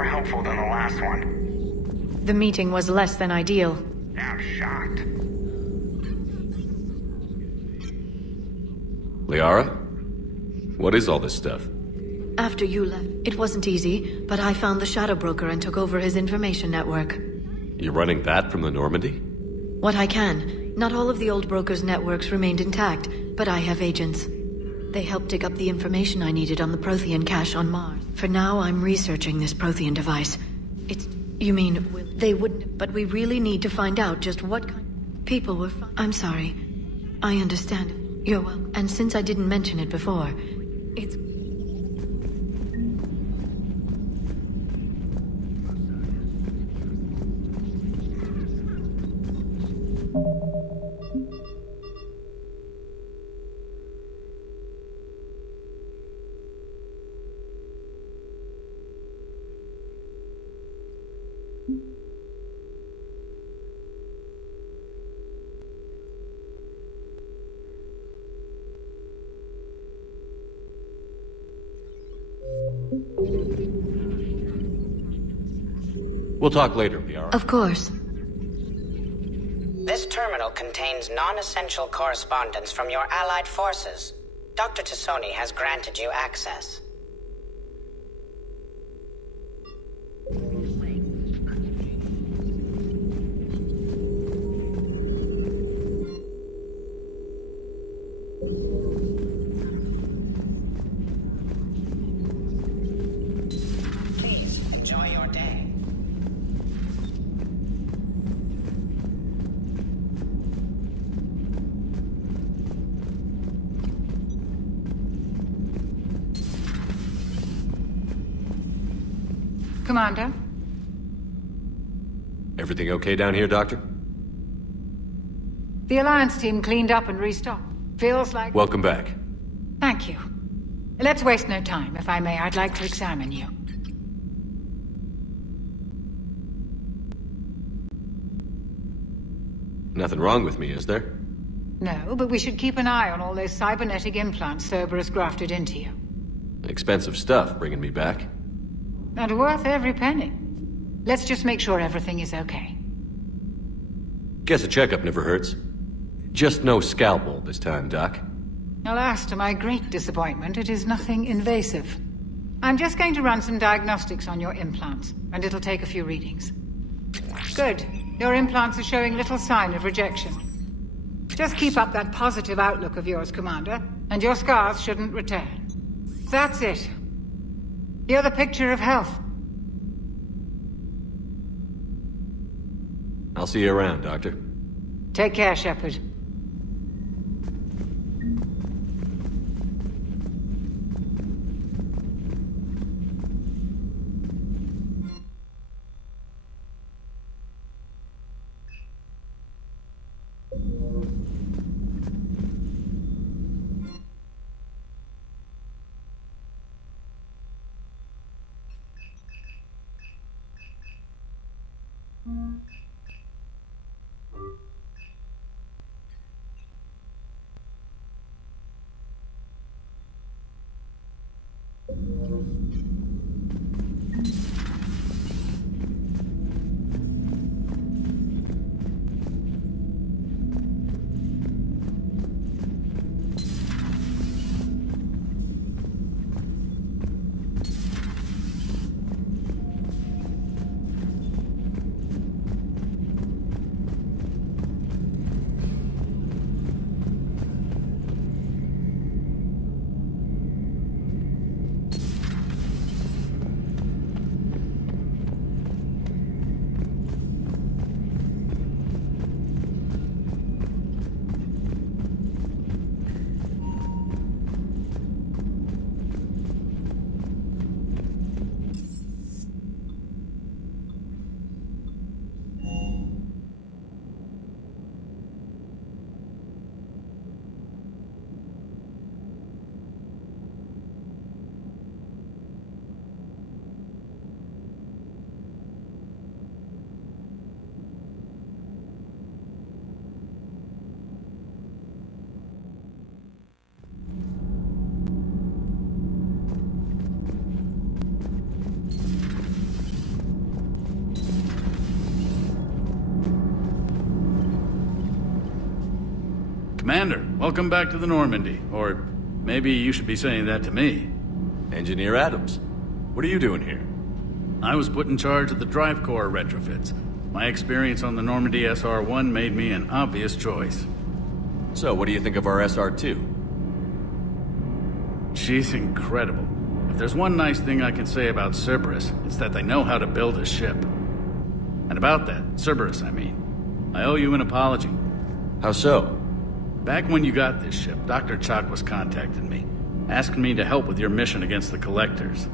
more helpful than the last one. The meeting was less than ideal. I'm shocked. Liara? What is all this stuff? After you left, it wasn't easy, but I found the Shadow Broker and took over his information network. You're running that from the Normandy? What I can. Not all of the old broker's networks remained intact, but I have agents. They helped dig up the information I needed on the Prothean cache on Mars. For now, I'm researching this Prothean device. You mean, they wouldn't, but we really need to find out just what kind of people were I'm sorry. I understand. You're welcome. And since I didn't mention it before, it's... We'll talk later, Liara. Of course. This terminal contains non-essential correspondence from your allied forces. Dr. Tassoni has granted you access. Please, enjoy your day. Commander? Everything okay down here, Doctor? The Alliance team cleaned up and restocked. Feels like... Welcome back. Thank you. Let's waste no time. If I may, I'd like to examine you. Nothing wrong with me, is there? No, but we should keep an eye on all those cybernetic implants Cerberus grafted into you. Expensive stuff bringing me back. And worth every penny. Let's just make sure everything is okay. Guess a checkup never hurts. Just no scalpel this time, Doc. Alas, to my great disappointment, it is nothing invasive. I'm just going to run some diagnostics on your implants, and it'll take a few readings. Good. Your implants are showing little sign of rejection. Just keep up that positive outlook of yours, Commander, and your scars shouldn't return. That's it. You're the picture of health. I'll see you around, Doctor. Take care, Shepard. Commander, welcome back to the Normandy. Or maybe you should be saying that to me. Engineer Adams, what are you doing here? I was put in charge of the drive core retrofits. My experience on the Normandy SR-1 made me an obvious choice. So, what do you think of our SR-2? She's incredible. If there's one nice thing I can say about Cerberus, it's that they know how to build a ship. And about that, Cerberus, I mean, I owe you an apology. How so? Back when you got this ship, Dr. Chalk was contacting me, asking me to help with your mission against the Collectors.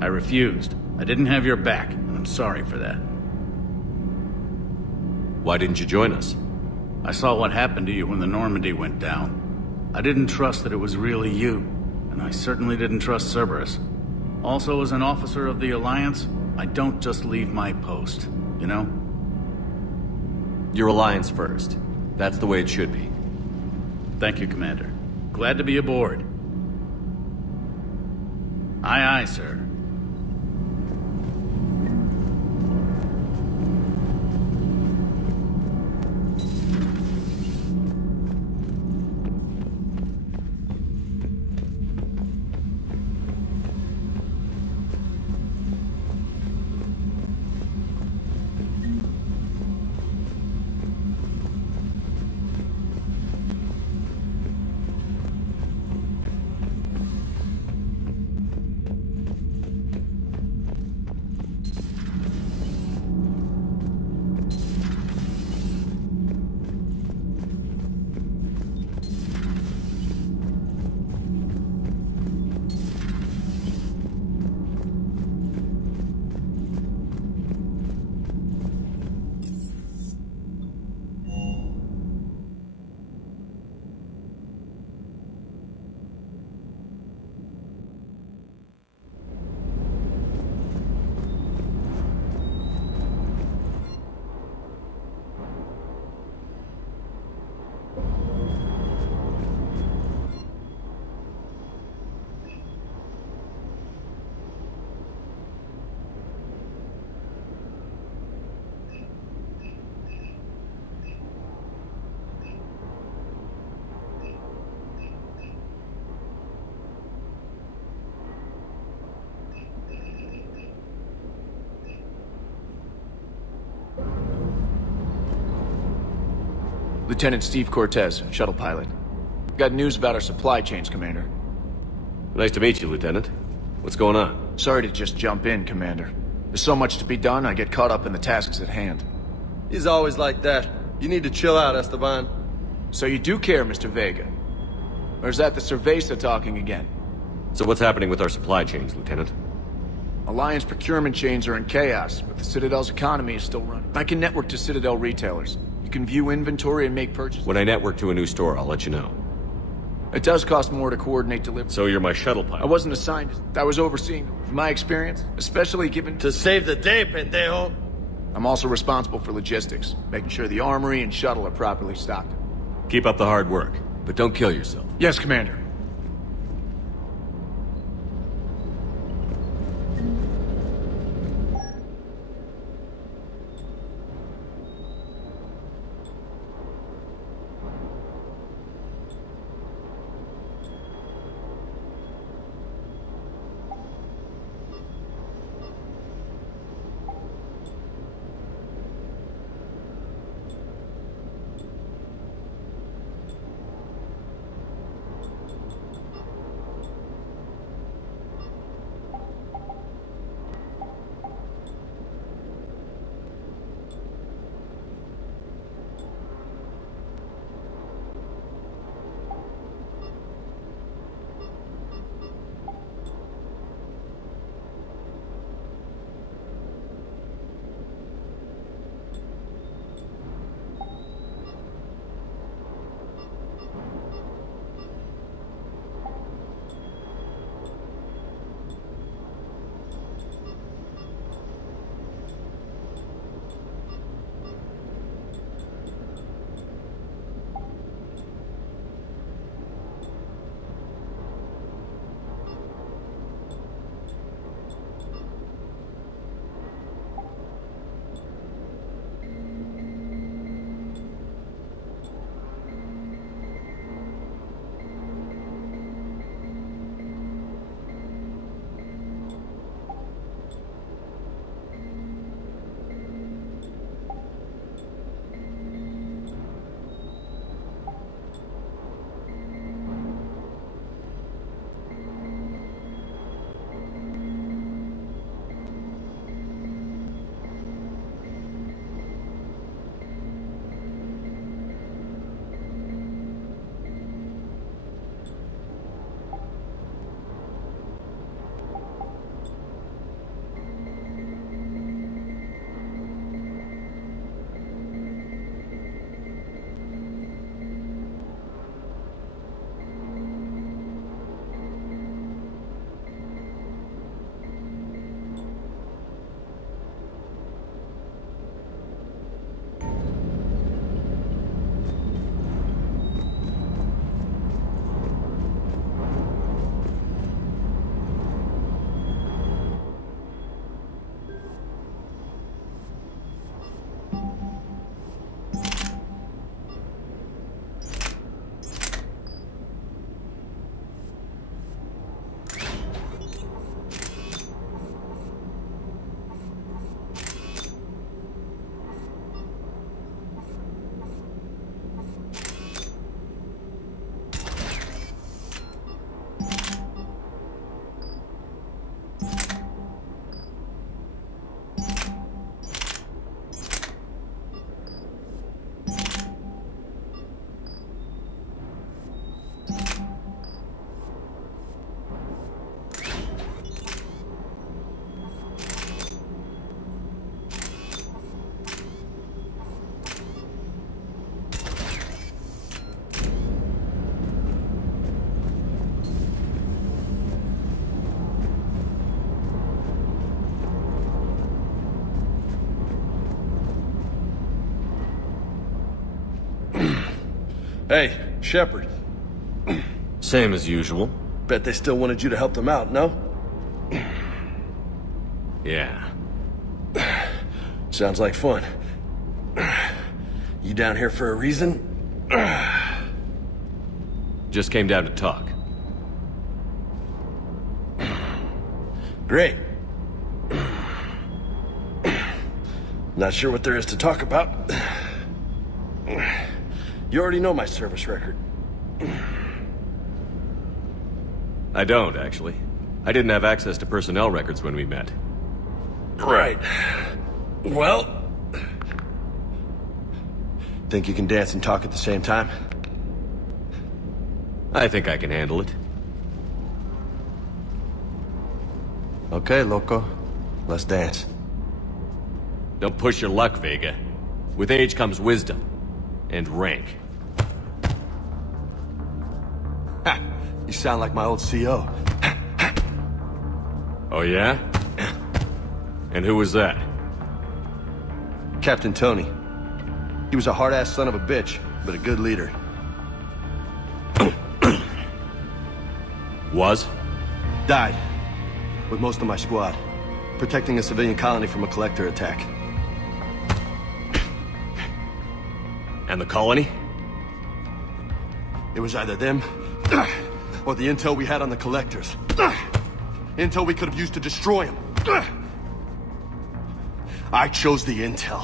I refused. I didn't have your back, and I'm sorry for that. Why didn't you join us? I saw what happened to you when the Normandy went down. I didn't trust that it was really you, and I certainly didn't trust Cerberus. Also, as an officer of the Alliance, I don't just leave my post, you know? Your Alliance first. That's the way it should be. Thank you, Commander. Glad to be aboard. Aye, aye, sir. Lieutenant Steve Cortez, shuttle pilot. Got news about our supply chains, Commander. Nice to meet you, Lieutenant. What's going on? Sorry to just jump in, Commander. There's so much to be done, I get caught up in the tasks at hand. He's always like that. You need to chill out, Esteban. So you do care, Mr. Vega? Or is that the Cerveza talking again? So what's happening with our supply chains, Lieutenant? Alliance procurement chains are in chaos, but the Citadel's economy is still running. I can network to Citadel retailers. You can view inventory and make purchases. When I network to a new store, I'll let you know. It does cost more to coordinate delivery. So you're my shuttle pilot? I wasn't assigned. I was overseeing. From my experience, especially given... To save the day, pendejo. I'm also responsible for logistics, making sure the armory and shuttle are properly stocked. Keep up the hard work, but don't kill yourself. Yes, Commander. Hey, Shepard. Same as usual. Bet they still wanted you to help them out, no? Yeah. Sounds like fun. You down here for a reason? Just came down to talk. Great. Not sure what there is to talk about. You already know my service record. I don't, actually. I didn't have access to personnel records when we met. Right. Well... Think you can dance and talk at the same time? I think I can handle it. Okay, loco. Let's dance. Don't push your luck, Vega. With age comes wisdom. And rank. Ha! You sound like my old CO. Oh yeah? And who was that? Captain Tony. He was a hard-ass son of a bitch, but a good leader. Was? Died. With most of my squad. Protecting a civilian colony from a collector attack. And the colony? It was either them, or the intel we had on the collectors. Intel we could have used to destroy them. I chose the intel.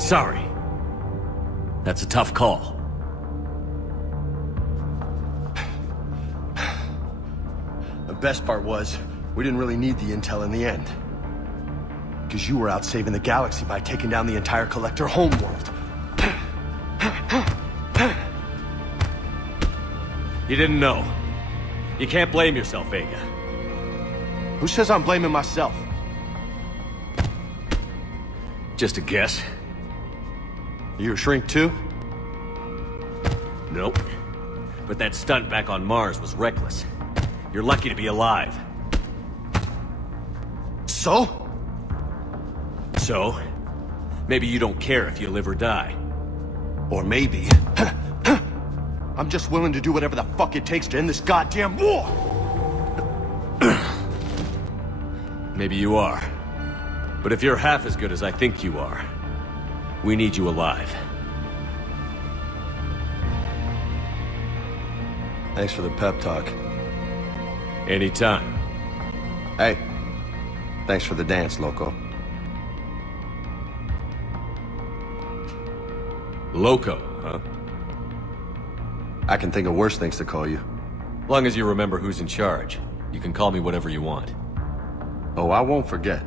Sorry. That's a tough call. The best part was, we didn't really need the intel in the end. Because you were out saving the galaxy by taking down the entire collector homeworld. You didn't know. You can't blame yourself, Vega. Who says I'm blaming myself? Just a guess. You a shrink too? Nope. But that stunt back on Mars was reckless. You're lucky to be alive. So? So? Maybe you don't care if you live or die. Or maybe... I'm just willing to do whatever the fuck it takes to end this goddamn war! Maybe you are. But if you're half as good as I think you are, we need you alive. Thanks for the pep talk. Anytime. Hey, thanks for the dance, loco. Loco, huh? I can think of worse things to call you. Long as you remember who's in charge, you can call me whatever you want. Oh, I won't forget.